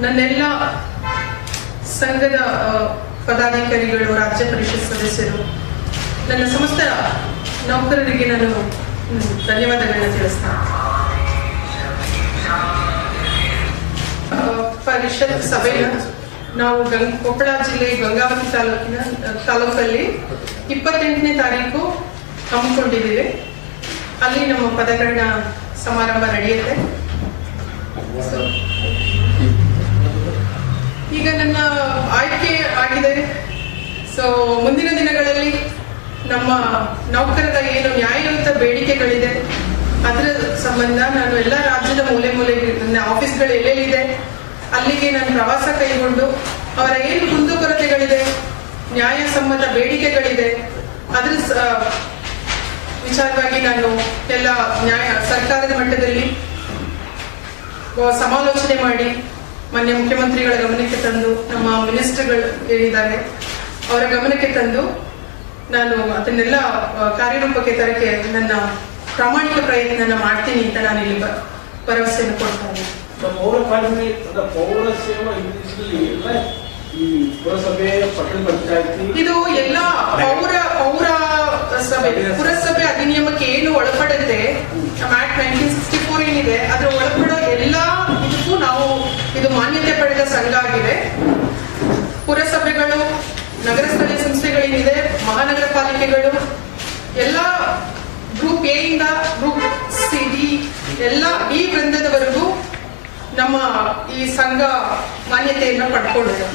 ನನ್ನೆಲ್ಲ ಸಂಘದ ಪದಾಧಿಕಾರಿಗಳು, ರಾಜ್ಯ ಪರಿಷತ್ ಸದಸ್ಯರು, ನನ್ನ ಸಮಸ್ತ ನೌಕರರಿಗೆ ನಾನು ಧನ್ಯವಾದಗಳನ್ನ ತಿಳಿಸ್ತೇನೆ. ಪರಿಷತ್ ಸಭೆಯ ನಾವು ಕೊಪ್ಪಳ ಜಿಲ್ಲೆ ಗಂಗಾವತಿ ತಾಲೂಕಲ್ಲಿ 28ನೇ ತಾರೀಕು ಹಮ್ಮಿಕೊಂಡಿದ್ದೀವಿ. ಅಲ್ಲಿ ನಮ್ಮ ಪದಗ್ರಹಣ ಸಮಾರಂಭ ನಡೆಯುತ್ತೆ. ಈಗ ನನ್ನ ಆಯ್ಕೆ ಆಗಿದೆ. ಸೊ ಮುಂದಿನ ದಿನಗಳಲ್ಲಿ ನಮ್ಮ ನೌಕರರ ಏನು ನ್ಯಾಯಯುತ ಬೇಡಿಕೆಗಳಿದೆ ಅದರ ಸಂಬಂಧ ನಾನು ಎಲ್ಲ ರಾಜ್ಯದ ಮೂಲೆ ನನ್ನ ಆಫೀಸ್ಗಳು ಎಲ್ಲೆಲ್ಲಿದೆ ಅಲ್ಲಿಗೆ ನಾನು ಪ್ರವಾಸ ಕೈಗೊಂಡು ಅವರ ಏನು ಕುಂದುಕೊರತೆಗಳಿದೆ, ನ್ಯಾಯಸಮ್ಮತ ಬೇಡಿಕೆಗಳಿದೆ, ಅದರ ವಿಚಾರವಾಗಿ ನಾನು ಎಲ್ಲ ಸರ್ಕಾರದ ಮಟ್ಟದಲ್ಲಿ ಸಮಾಲೋಚನೆ ಮಾಡಿ ಮಾನ್ಯ ಮುಖ್ಯಮಂತ್ರಿಗಳ ಗಮನಕ್ಕೆ ತಂದು, ನಮ್ಮ ಮಿನಿಸ್ಟರ್ಗಳು ಹೇಳಿದ್ದಾರೆ ಅವರ ಗಮನಕ್ಕೆ ತಂದು ನಾನು ಅದನ್ನೆಲ್ಲ ಕಾರ್ಯರೂಪಕ್ಕೆ ತರಕ್ಕೆ ನನ್ನ ಪ್ರಾಮಾಣಿಕ ಪ್ರಯತ್ನ ಮಾಡ್ತೀನಿ ಅಂತ ನಾನು ಇಲ್ಲಿ ಭರವಸೆಯನ್ನು ಕೊಡ್ತಾ ಇದ್ದೀನಿ. ಇದು ಎಲ್ಲ ಪುರಸಭೆ ಅಧಿನಿಯಮಕ್ಕೆ ಏನು ಒಳಪಡುತ್ತೆ, ಆಕ್ಟ್ 1964 ಏನಿದೆ ಅದ್ರ ಒಳಪಡೋ ಎಲ್ಲ ಇದಕ್ಕೂ ನಾವು ಇದು ಮಾನ್ಯತೆ ಪಡೆದ ಸಂಘ ಆಗಿದೆ. ಪುರಸಭೆಗಳು, ನಗರ ಸ್ಥಳೀಯ ಸಂಸ್ಥೆಗಳೇನಿದೆ, ಮಹಾನಗರ ಪಾಲಿಕೆಗಳು ಎಲ್ಲ ಗ್ರೂಪ್ ಎ ಇಂದ ಗ್ರೂಪ್ ಸಿ ಡಿ ಎಲ್ಲ ಈ ವೃಂದದವರೆಗೂ ನಮ್ಮ ಈ ಸಂಘ ಮಾನ್ಯತೆಯನ್ನು ಪಡ್ಕೊಂಡಿದೆ.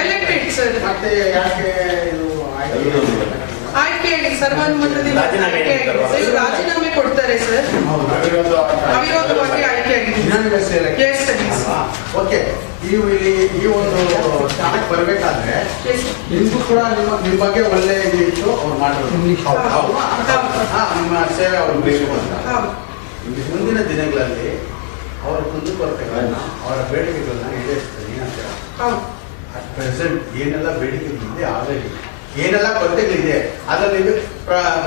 Elected sir. ಮತ್ತೆ ಆಯ್ಕೆ ಸರ್ವಾನುಮತದಿಂದ ರಾಜೀನಾಮೆ ಕೊಡ್ತಾರೆ ಸರ್. ಅವಿರೋಧವಾಗಿ ಆಯ್ಕೆ ಆಗಿದೆ. ಈ ಒಂದು ಸ್ಥಾನಕ್ಕೆ ಬರಬೇಕಾದ್ರೆ ನಿಮ್ಗೂ ಕೂಡ ನಿಮ್ಮ ಬಗ್ಗೆ ಒಳ್ಳೆ ಇತ್ತು ಅವ್ರು ಮಾಡಿರೋದು, ನಿಮ್ಮ ಸೇವೆ ಅವ್ರು ಬೇಕು ಅಂತ. ಮುಂದಿನ ದಿನಗಳಲ್ಲಿ ಅವರ ಕುಂದುಕೊರತೆಗಳನ್ನ, ಅವರ ಬೇಡಿಕೆಗಳನ್ನ ಈಡೇರಿಸ್ತಾರೆ ಏನಂತೀರ? ಅಟ್ ಪ್ರೆಸೆಂಟ್ ಏನೆಲ್ಲ ಬೇಡಿಕೆಗಳಿದೆ, ಆಲ್ರೆಡಿ ಏನೆಲ್ಲ ಕೊರತೆಗಳಿದೆ, ಅದರಲ್ಲಿ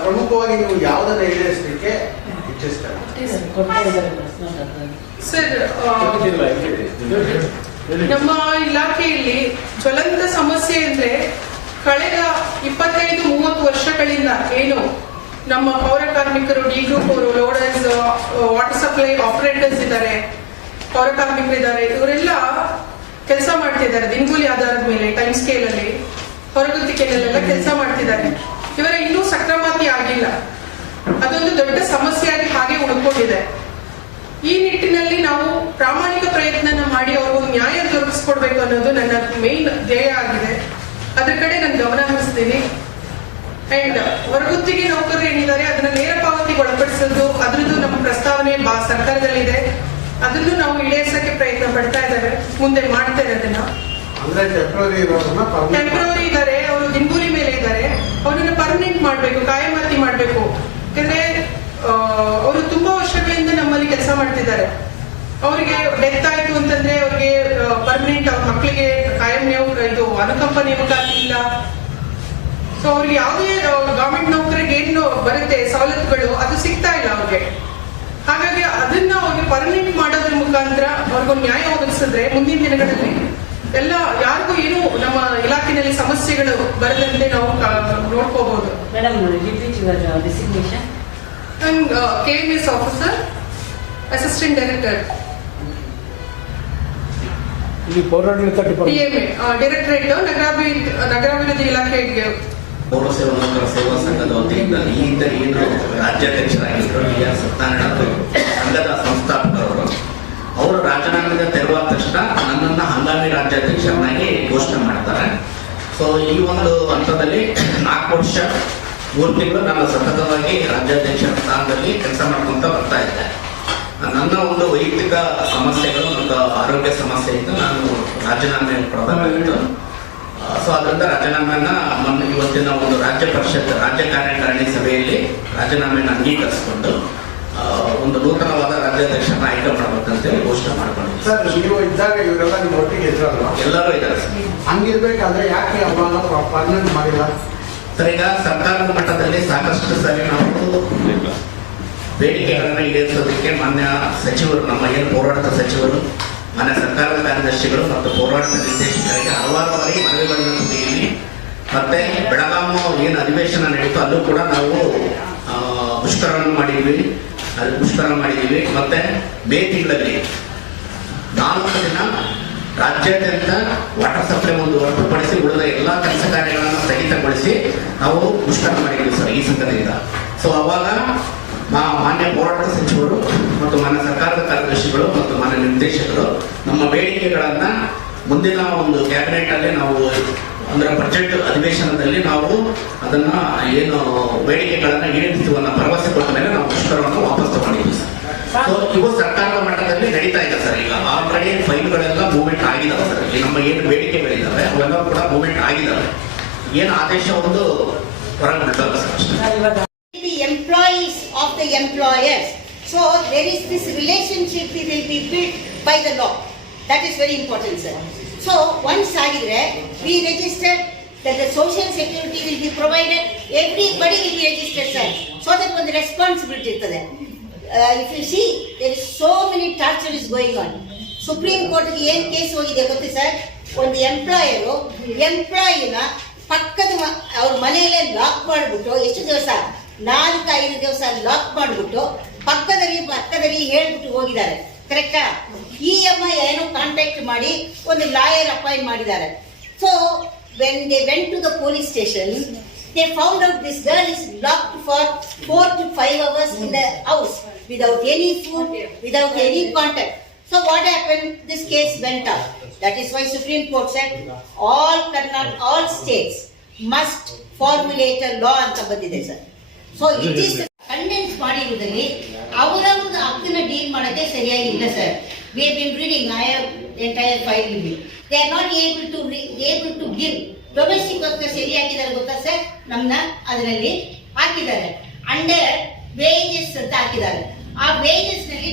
ಪ್ರಮುಖವಾಗಿ ನೀವು ಯಾವುದನ್ನ ಈಡೇರಿಸಲಿಕ್ಕೆ ಇಚ್ಛಿಸ್ತಾರೆ? ಸರ್, ನಮ್ಮ ಇಲಾಖೆಯಲ್ಲಿ ಜ್ವಲಂತ ಸಮಸ್ಯೆ ಅಂದ್ರೆ ಕಳೆದ 25-30 ವರ್ಷಗಳಿಂದ ಏನು ನಮ್ಮ ಪೌರ ಕಾರ್ಮಿಕರು, ಡಿ ಗ್ರೂಪ್ ಅವರು, ಲೋಡರ್ಸ್, ವಾಟರ್ ಸಪ್ಲೈ ಆಪರೇಟರ್ಸ್ ಇದ್ದಾರೆ, ಪೌರ ಕಾರ್ಮಿಕರಿದ್ದಾರೆ, ಇವರೆಲ್ಲ ಕೆಲಸ ಮಾಡ್ತಿದ್ದಾರೆ ದಿನಗೂಲಿ ಆಧಾರದ ಮೇಲೆ, ಟೈಮ್ ಸ್ಕೇಲ್ ಅಲ್ಲಿ, ಹೊರಗುತ್ತಿಗೆಯಲ್ಲೆಲ್ಲ ಕೆಲಸ ಮಾಡ್ತಿದ್ದಾರೆ. ಇವರ ಇನ್ನೂ ಸಕ್ರಮಾತಿ ಆಗಿಲ್ಲ. ಅದೊಂದು ದೊಡ್ಡ ಸಮಸ್ಯೆಯಾಗಿ ಹಾಗೆ ಉಳ್ಕೊಂಡಿದೆ. ಈ ನಿಟ್ಟಿನಲ್ಲಿ ನಾವು ಪ್ರಾಮಾಣಿಕ ಪ್ರಯತ್ನ ಮಾಡಿ ಅವ್ರಿಗೊಂದು ನ್ಯಾಯ ದೊರಕಿಸ್ಕೊಡ್ಬೇಕು ಅನ್ನೋದು ನನ್ನ ಮೇನ್ ಧ್ಯೇಯ ಆಗಿದೆ. ಅದ್ರ ಕಡೆ ನಾನು ಗಮನ ಹರಿಸ್ತೀನಿ. ಅಂಡ್ ಹೊರಗುತ್ತಿಗೆ ನೌಕರರು ಏನಿದ್ದಾರೆ ಅದನ್ನ ನೇರ ಪಾವತಿಗೆ ಒಳಪಡಿಸೋದು, ಅದ್ರದ್ದು ನಮ್ಮ ಪ್ರಸ್ತಾವನೆ ಸರ್ಕಾರದಲ್ಲಿದೆ. ಅದನ್ನು ನಾವು ಈಡೇರಿಸಕ್ಕೆ ಪ್ರಯತ್ನ ಪಡ್ತಾ ಇದ್ದಾರೆ, ಮುಂದೆ ಮಾಡ್ತೇವೆ ಅದನ್ನ. ಟೆಂಪ್ರವರಿ ಇದ್ದಾರೆ, ಅವರು ದಿನಗೂಲಿ ಮೇಲೆ ಇದ್ದಾರೆ, ಅವ್ರನ್ನ ಪರ್ಮನೆಂಟ್ ಮಾಡ್ಬೇಕು, ಕಾಯಮತಿ ಮಾಡ್ಬೇಕು. ಯಾಕಂದ್ರೆ ಅವರು ತುಂಬಾ ವರ್ಷಗಳಿಂದ ನಮ್ಮಲ್ಲಿ ಕೆಲಸ ಮಾಡ್ತಿದ್ದಾರೆ. ಅವರಿಗೆ ಡೆತ್ ಆಯ್ತು ಅಂತಂದ್ರೆ ಅವ್ರಿಗೆ ಪರ್ಮನೆಂಟ್, ಅವ್ರ ಮಕ್ಕಳಿಗೆ ಕಾಯಂ ಇದು ಅನುಕಂಪ ನೇಮಕಾತಿ ಇಲ್ಲ. ಸೊ ಅವ್ರಿಗೆ ಯಾವುದೇ ಗವರ್ಮೆಂಟ್ ನೌಕರಿಗೆ ಏನು ಬರುತ್ತೆ ಸವಲತ್ತುಗಳು ಅದು ಸಿಗ್ತಾ ಇಲ್ಲ ಅವ್ರಿಗೆ. ಹಾಗಾಗಿ ಅದನ್ನ ಅವ್ರಿಗೆ ಪರ್ಮನೆಂಟ್ ಮಾಡೋದ್ರ ಮುಖಾಂತರ ಅವ್ರಿಗೊಂದು ನ್ಯಾಯ ಒದಗಿಸಿದ್ರೆ ಮುಂದಿನ ದಿನಗಳಲ್ಲಿ ಎಲ್ಲ ಯಾರಿಗೂ ಏನು ನಮ್ಮ ಇಲಾಖೆಯಲ್ಲಿ ಸಮಸ್ಯೆಗಳು ಬರದಂತೆ ನಾವು ನೋಡ್ಕೋಬಹುದು. KMS officer, assistant director, DMA, directorate ನಗರಾಭಿವೃದ್ಧಿ ಇಲಾಖೆಗೆ. ಪೌರ ಸೇವಾ ನೌಕರ ಸೇವಾ ಸಂಘದ ವತಿಯಿಂದ ಈ ಹಿಂದೆ ಏನು ರಾಜ್ಯಾಧ್ಯಕ್ಷರಾಗಿದ್ದರು TR ಸತ್ಯನಾರಾಯಣ ಸಂಘದ ಸಂಸ್ಥಾಪಕರು, ಅವರು ರಾಜೀನಾಮೆಗೆ ತೆರವಾದ ತಕ್ಷಣ ನನ್ನನ್ನು ಹಂಗಾಮಿ ರಾಜ್ಯಾಧ್ಯಕ್ಷರನ್ನಾಗಿ ಘೋಷಣೆ ಮಾಡ್ತಾರೆ. ಸೊ ಈ ಒಂದು ಹಂತದಲ್ಲಿ 4 ವರ್ಷ 3 ತಿಂಗಳು ನಾನು ಸತತವಾಗಿ ರಾಜ್ಯಾಧ್ಯಕ್ಷರ ಸ್ಥಾನದಲ್ಲಿ ಕೆಲಸ ಮಾಡ್ಕೊಂತ ಬರ್ತಾ ಇದ್ದೆ. ನನ್ನ ಒಂದು ವೈಯಕ್ತಿಕ ಸಮಸ್ಯೆಗಳು ಮತ್ತು ಆರೋಗ್ಯ ಸಮಸ್ಯೆಯಿಂದ ನಾನು ರಾಜೀನಾಮೆ ಕೊಡಬೇಕಾಗಿತ್ತು. ಸೊ ಅದರಿಂದ ರಾಜೀನಾಮೆಯನ್ನ ಇವತ್ತಿನ ಒಂದು ರಾಜ್ಯ ಪರಿಷತ್ ರಾಜ್ಯ ಕಾರ್ಯಕಾರಿಣಿ ಸಭೆಯಲ್ಲಿ ರಾಜೀನಾಮೆಯನ್ನು ಅಂಗೀಕರಿಸಿಕೊಂಡು ಒಂದು ನೂತನವಾದ ರಾಜ್ಯಾಧ್ಯಕ್ಷರನ್ನ ಆಯ್ಕೆ ಮಾಡಬೇಕಂತೇಳಿ ಘೋಷಣೆ ಮಾಡ್ಕೊಂಡಿದ್ದೆ. ಸರ್, ನೀವು ಇದ್ದಾಗ ಇವರೆಲ್ಲ ನಿಮ್ಮ ಒಟ್ಟಿಗೆ ಇದ್ರಲ್ವಾ? ಎಲ್ಲರೂ ಇದ್ದಾರೆ ಸರ್. ಹಂಗಿರ್ಬೇಕಾದ್ರೆ ಯಾಕೆ ಅವಾಗ ಪರ್ಮನೆಂಟ್ ಮಾಡಿಲ್ಲ ಸರ್? ಈಗ ಸರ್ಕಾರದ ಮಟ್ಟದಲ್ಲಿ ಸಾಕಷ್ಟು ಸರಿ ನಾವು ಬೇಡಿಕೆಗಳನ್ನ ಈಡೇರಿಸೋದಕ್ಕೆ ಮಾನ್ಯ ಸಚಿವರು, ನಮ್ಮ ಏನು ಪೌರಾಡಳಿತ ಸಚಿವರು, ಮಾನ್ಯ ಸರ್ಕಾರದ ಕಾರ್ಯದರ್ಶಿಗಳು ಮತ್ತು ಪೌರಾಡಳಿತ ನಿರ್ದೇಶಕರಿಗೆ ಹಲವಾರು ಬಾರಿ ಮನವಿಗಳನ್ನು ಕೊಟ್ಟಿದ್ದೀವಿ. ಮತ್ತೆ ಬೆಳಗಾವಿ ಏನು ಅಧಿವೇಶನ ನಡೀತು ಅಲ್ಲೂ ಕೂಡ ನಾವು ಮುಷ್ಕರವನ್ನು ಮಾಡಿದ್ದೀವಿ. ಮತ್ತೆ ಮೇ ತಿಂಗಳಲ್ಲಿ 4 ದಿನ ರಾಜ್ಯಾದ್ಯಂತ ವಾಟರ್ ಸಪ್ಲೈ ಒಂದು ಹೊರತುಪಡಿಸಿ ಉಳಿದ ಎಲ್ಲ ಕೆಲಸ ಕಾರ್ಯಗಳನ್ನು ಸ್ಥಗಿತಗೊಳಿಸಿ ನಾವು ಮುಷ್ಕರ ಮಾಡಿದ್ದೀವಿ ಸರ್ ಈ ಸಂಘದಿಂದ. ಸೊ ಅವಾಗ ಮಾನ್ಯ ಹೋರಾಟ ಸಚಿವರು ಮತ್ತು ಮಾನ್ಯ ಸರ್ಕಾರದ ಕಾರ್ಯದರ್ಶಿಗಳು ಮತ್ತು ಮಾನ್ಯ ನಿರ್ದೇಶಕರು ನಮ್ಮ ಬೇಡಿಕೆಗಳನ್ನ ಮುಂದಿನ ಒಂದು ಕ್ಯಾಬಿನೆಟ್ ಅಲ್ಲಿ ನಾವು ಅಂದ್ರೆ ಬಜೆಟ್ ಅಧಿವೇಶನದಲ್ಲಿ ನಾವು ಅದನ್ನ ಏನು ಬೇಡಿಕೆಗಳನ್ನ ಈಡೇರಿಸುವ ಭರವಸೆ ಕೊಟ್ಟ ಮೇಲೆ ನಾವು ಮುಷ್ಕರವನ್ನು ವಾಪಸ್ ತಗೊಂಡಿದ್ದೀವಿ ಸರ್. ಸೊ ಇವು ಸರ್ಕಾರದ ಮಟ್ಟದಲ್ಲಿ ನಡೀತಾ ಇದೆ ಸರ್. ಈಗ ಆಲ್ರೆಡಿ ಫೈಲ್ಗಳೆಲ್ಲ ಮೂವ್ಮೆಂಟ್ ಆಗಿದಾವೆ ಸರ್. ಈ ನಮ್ಮ ಏನು ಬೇಡಿಕೆಗಳಿದ್ದಾವೆ ಅವೆಲ್ಲ ಕೂಡ ಮೂವ್ಮೆಂಟ್ ಆಗಿದ್ದಾವೆ. ಏನು ಆದೇಶ ಒಂದು ಹೊರಗೆ ಬಿಟ್ಟಲ್ಲ ಸರ್ ಅಷ್ಟೇ. The employees of the employers. So there is this relationship that will be built by the law. That is very important, sir. So once agidre, we register that the social security will be provided. Everybody will be registered, sir. So that when the responsibility irtade. If you see, there is so many torture is going on. Supreme Court ge ಏನು case ಹೋಗಿದೆ ಗೊತ್ತಾ sir? ಒಂದು employee ನ ಪಕ್ಕದ ಅವ್ರ ಮನೆಯಲ್ಲೇ lock ಮಾಡಿಬಿಟ್ಟು ಎಷ್ಟು ದಿವಸ 4-5 ದಿವಸ ಲಾಕ್ ಮಾಡಿಬಿಟ್ಟು ಪಕ್ಕದಲ್ಲಿ ಹೇಳ್ಬಿಟ್ಟು ಹೋಗಿದ್ದಾರೆ. ಕರೆಕ್ಟಾ? EMI ಏನೋ ಕಾಂಟ್ಯಾಕ್ಟ್ ಮಾಡಿ ಒಂದು ಲಾಯರ್ ಅಪಾಯಿಂಟ್ ಮಾಡಿದ್ದಾರೆ. So when they went to the police station, they found out this girl is locked for 4 to 5 hours in the house without any food, without any contact. So what happened? This case went up. That is why Supreme Court said all states must formulate a law anta bandide sir. So it is condense ಮಾಡಿರುವುದರಲ್ಲಿ ಅವರವರ ಹಕ್ಕನ್ನ deal ಮಾಡಕ್ಕೆ ಸರಿಯಾಗಿ ಇಲ್ಲ sir. We have been reading, I have entire file with me. They are not able to give domestic work ಸರಿಯಾಗಿದ್ದಾರೆ ಗೊತ್ತಾ sir? ನಮ್ಮನ್ನ ಅದರಲ್ಲಿ ಹಾಕಿದ್ದಾರೆ under wages ಅಂತ ಹಾಕಿದ್ದಾರೆ. ಆ ವೇಜಸ್ ನಲ್ಲಿ